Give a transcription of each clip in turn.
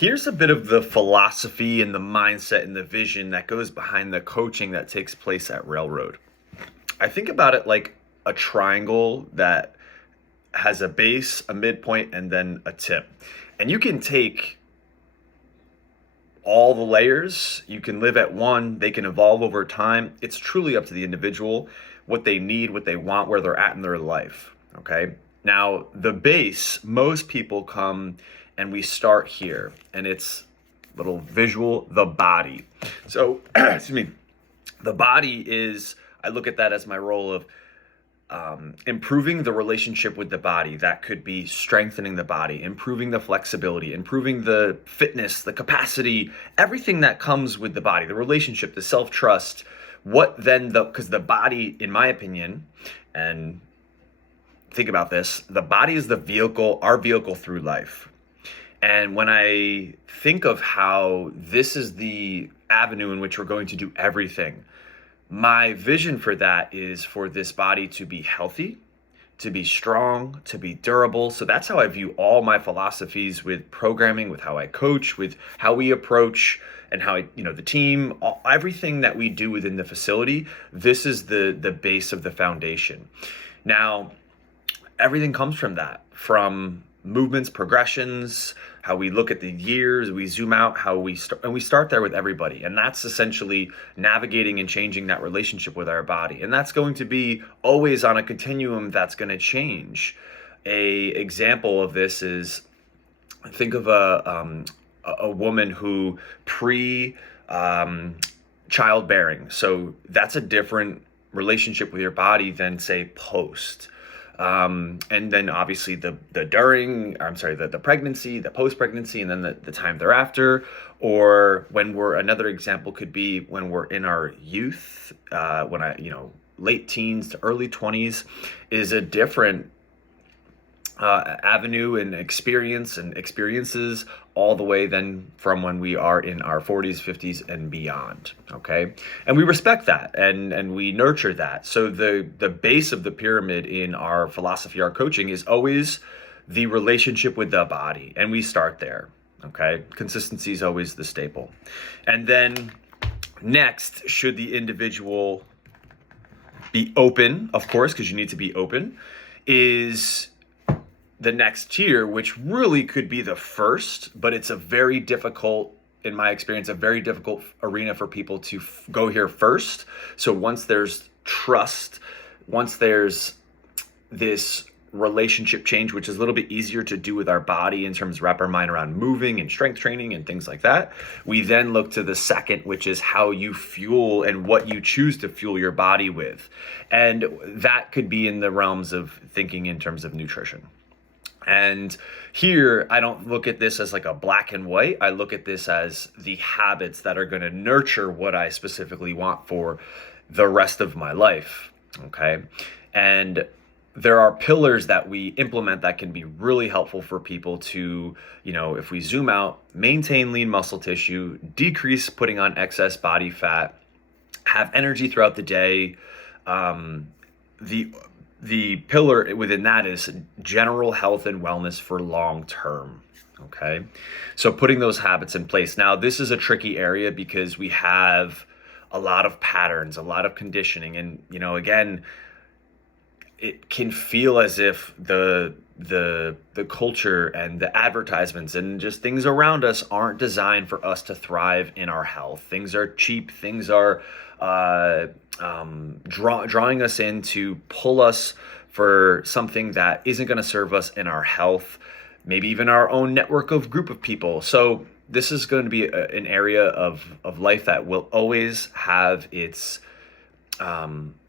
Here's a bit of the philosophy and the mindset and the vision that goes behind the coaching that takes place at Railroad. I think about it like a triangle that has a base, a midpoint, and then a tip. And you can take all the layers, you can live at one, they can evolve over time. It's truly up to the individual, what they need, what they want, where they're at in their life. Okay. Now, the base, most people come and we start here, and it's little visual, the body. So, excuse me, the body is, I look at that as my role of improving the relationship with the body. That could be strengthening the body, improving the flexibility, improving the fitness, the capacity, everything that comes with the body, the relationship, the self-trust. Because the body, in my opinion, and think about this, the body is the vehicle, our vehicle through life. And when I think of how this is the avenue in which we're going to do everything, my vision for that is for this body to be healthy, to be strong, to be durable. So that's how I view all my philosophies with programming, with how I coach, with how we approach and how the team, everything that we do within the facility. This is the base of the foundation. Now, everything comes from that, from movements, progressions, how we look at the years, we zoom out, and we start there with everybody. And that's essentially navigating and changing that relationship with our body. And that's going to be always on a continuum that's going to change. A example of this is, think of a woman who childbearing. So that's a different relationship with your body than, say, post. And then obviously the pregnancy, the post-pregnancy, and then the time thereafter. Or another example could be when we're in our youth, late teens to early 20s is a different avenue and experiences all the way then from when we are in our 40s, 50s, and beyond. Okay. And we respect that and we nurture that. So the base of the pyramid in our philosophy, our coaching, is always the relationship with the body. And we start there. Okay. Consistency is always the staple. And then next, should the individual be open, of course, because you need to be open, is the next tier, which really could be the first, but it's a very difficult, in my experience, a very difficult arena for people to go here first. So once there's trust, once there's this relationship change, which is a little bit easier to do with our body in terms of wrap our mind around moving and strength training and things like that, we then look to the second, which is how you fuel and what you choose to fuel your body with. And that could be in the realms of thinking in terms of nutrition. And here, I don't look at this as like a black and white. I look at this as the habits that are going to nurture what I specifically want for the rest of my life. Okay. And there are pillars that we implement that can be really helpful for people to, if we zoom out, maintain lean muscle tissue, decrease putting on excess body fat, have energy throughout the day. The pillar within that is general health and wellness for long term. Okay. So putting those habits in place. Now, this is a tricky area because we have a lot of patterns, a lot of conditioning. And, again, it can feel as if the culture and the advertisements and just things around us aren't designed for us to thrive in our health. Things are cheap. Things are drawing us in to pull us for something that isn't going to serve us in our health, maybe even our own network of group of people. So this is going to be an area of life that will always have its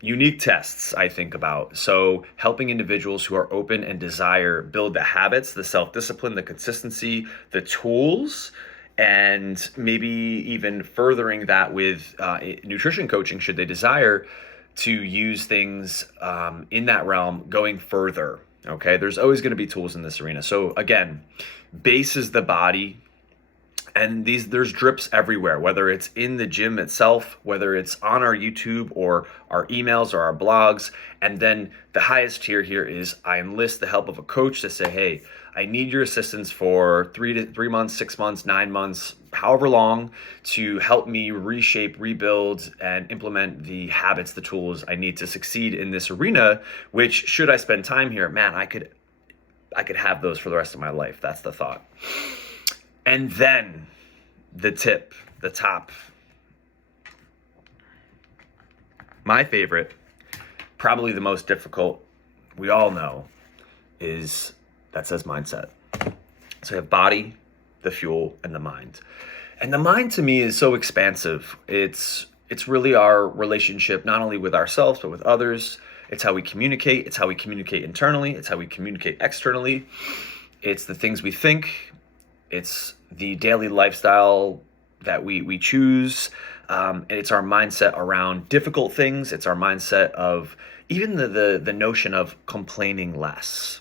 unique tests, I think about. So helping individuals who are open and desire build the habits, the self-discipline, the consistency, the tools, and maybe even furthering that with nutrition coaching, should they desire to use things in that realm going further. Okay, there's always going to be tools in this arena. So again, base is the body. And there's drips everywhere, whether it's in the gym itself, whether it's on our YouTube or our emails or our blogs. And then the highest tier here is I enlist the help of a coach to say, hey, I need your assistance for 3 months, 6 months, 9 months, however long, to help me reshape, rebuild, and implement the habits, the tools I need to succeed in this arena, which should I spend time here, man, I could have those for the rest of my life. That's the thought. And then the tip, the top, my favorite, probably the most difficult, we all know, is that says mindset. So you have body, the fuel, and the mind. And the mind to me is so expansive. It's really our relationship not only with ourselves but with others. It's how we communicate. It's how we communicate internally. It's how we communicate externally. It's the things we think. It's the daily lifestyle that we choose. And it's our mindset around difficult things. It's our mindset of even the notion of complaining less.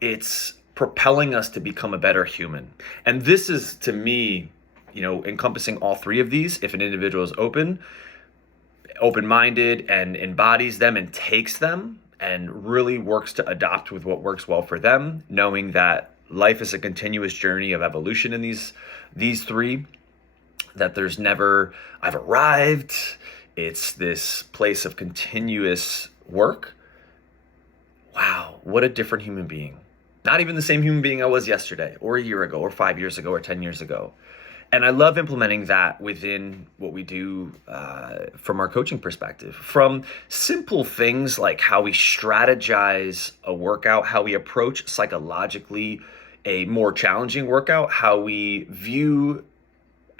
It's propelling us to become a better human. And this is, to me, encompassing all three of these. If an individual is open-minded and embodies them and takes them and really works to adopt with what works well for them, knowing that life is a continuous journey of evolution in these three, that there's never, I've arrived. It's this place of continuous work. Wow, what a different human being. Not even the same human being I was yesterday or a year ago or 5 years ago or 10 years ago. And I love implementing that within what we do from our coaching perspective. From simple things like how we strategize a workout, how we approach psychologically a more challenging workout, how we view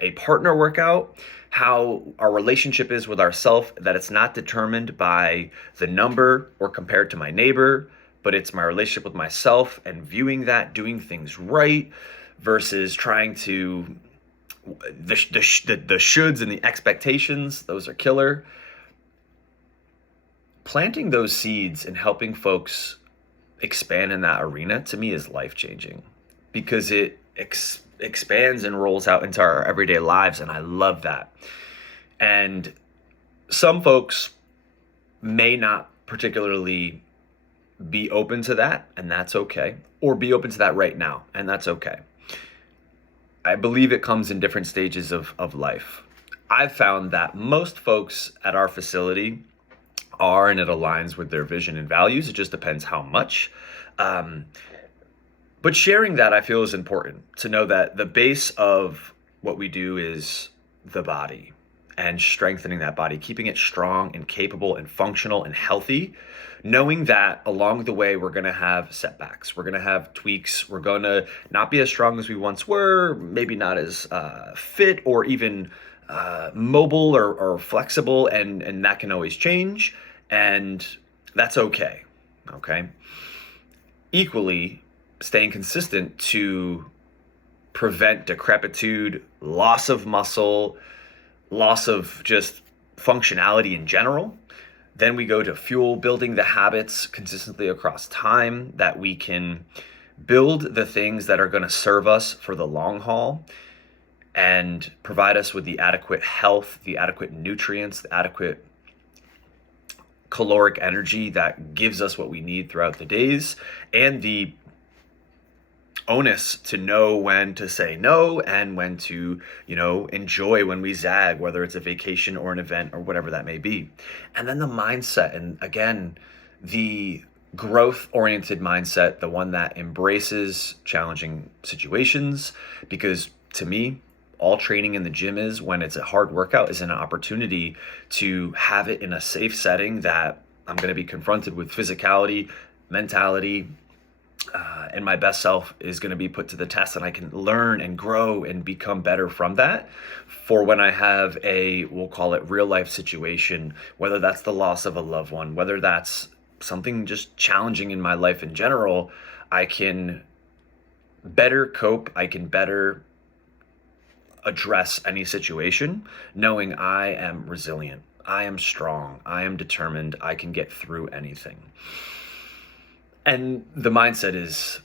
a partner workout, how our relationship is with ourself, that it's not determined by the number or compared to my neighbor, but it's my relationship with myself and viewing that, doing things right versus trying to, the shoulds and the expectations, those are killer. Planting those seeds and helping folks expand in that arena, to me, is life-changing because it expands and rolls out into our everyday lives, and I love that. And some folks may not particularly be open to that, and that's okay, or be open to that right now, and that's okay. I believe it comes in different stages of life. I've found that most folks at our facility are, and it aligns with their vision and values. It just depends how much. But sharing that, I feel, is important to know that the base of what we do is the body and strengthening that body, keeping it strong and capable and functional and healthy, knowing that along the way, we're going to have setbacks. We're going to have tweaks. We're going to not be as strong as we once were, maybe not as fit or even mobile or flexible. And that can always change. And that's okay. Okay. Equally, staying consistent to prevent decrepitude, loss of muscle, loss of just functionality in general. Then we go to fuel, building the habits consistently across time that we can build the things that are going to serve us for the long haul and provide us with the adequate health, the adequate nutrients, the adequate caloric energy that gives us what we need throughout the days, and the onus to know when to say no and when to, enjoy when we zag, whether it's a vacation or an event or whatever that may be. And then the mindset, and again, the growth-oriented mindset, the one that embraces challenging situations, because to me, all training in the gym is, when it's a hard workout, is an opportunity to have it in a safe setting that I'm going to be confronted with physicality, mentality, and my best self is going to be put to the test, and I can learn and grow and become better from that for when I have we'll call it real life situation, whether that's the loss of a loved one, whether that's something just challenging in my life in general. I can better cope. I can better address any situation, knowing I am resilient, I am strong, I am determined, I can get through anything. And the mindset is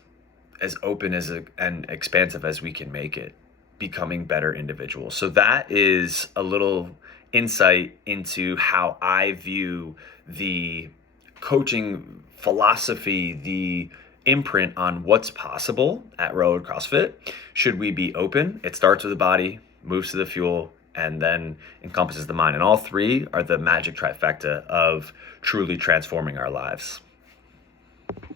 as open and expansive as we can make it, becoming better individuals. So that is a little insight into how I view the coaching philosophy, the imprint on what's possible at Road CrossFit. Should we be open? It starts with the body, moves to the fuel, and then encompasses the mind. And all three are the magic trifecta of truly transforming our lives.